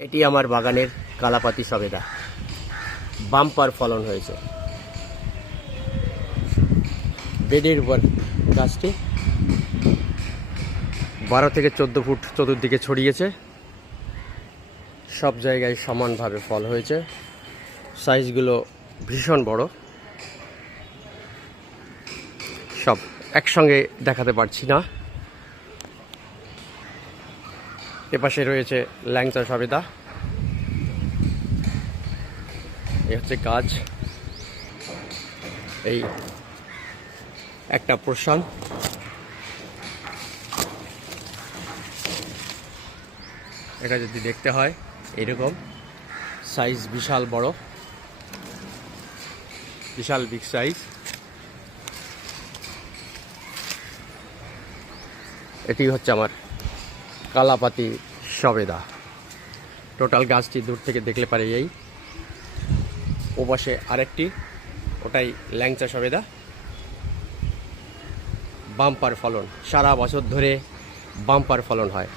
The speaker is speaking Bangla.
এটি আমার বাগানের কালাপাতি সবেদা, বাম্পার ফলন হয়েছে। বেডের উপর গাছটি 12 থেকে 14 ফুট চতুর্দিকে ছড়িয়েছে। সব জায়গায় সমানভাবে ফল হয়েছে। সাইজগুলো ভীষণ বড়। সব একসঙ্গে দেখাতে পারছি না। এপাশে রয়েছে ল্যাংচা সবেদা। এই হচ্ছে গাছ। এই একটা প্রশান, এটা যদি দেখতে হয় এরকম সাইজ, বিশাল বড়, বিশাল বিগ সাইজ। এটি হচ্ছে আমার কালাপাতি সবেদা। টোটাল গাছটি দূর থেকে দেখলে পারে এই। ওপাশে আরেকটি, ওটাই ল্যাংচা সবেদা। বাম্পার ফলন, সারা বছর ধরে বাম্পার ফলন হয়।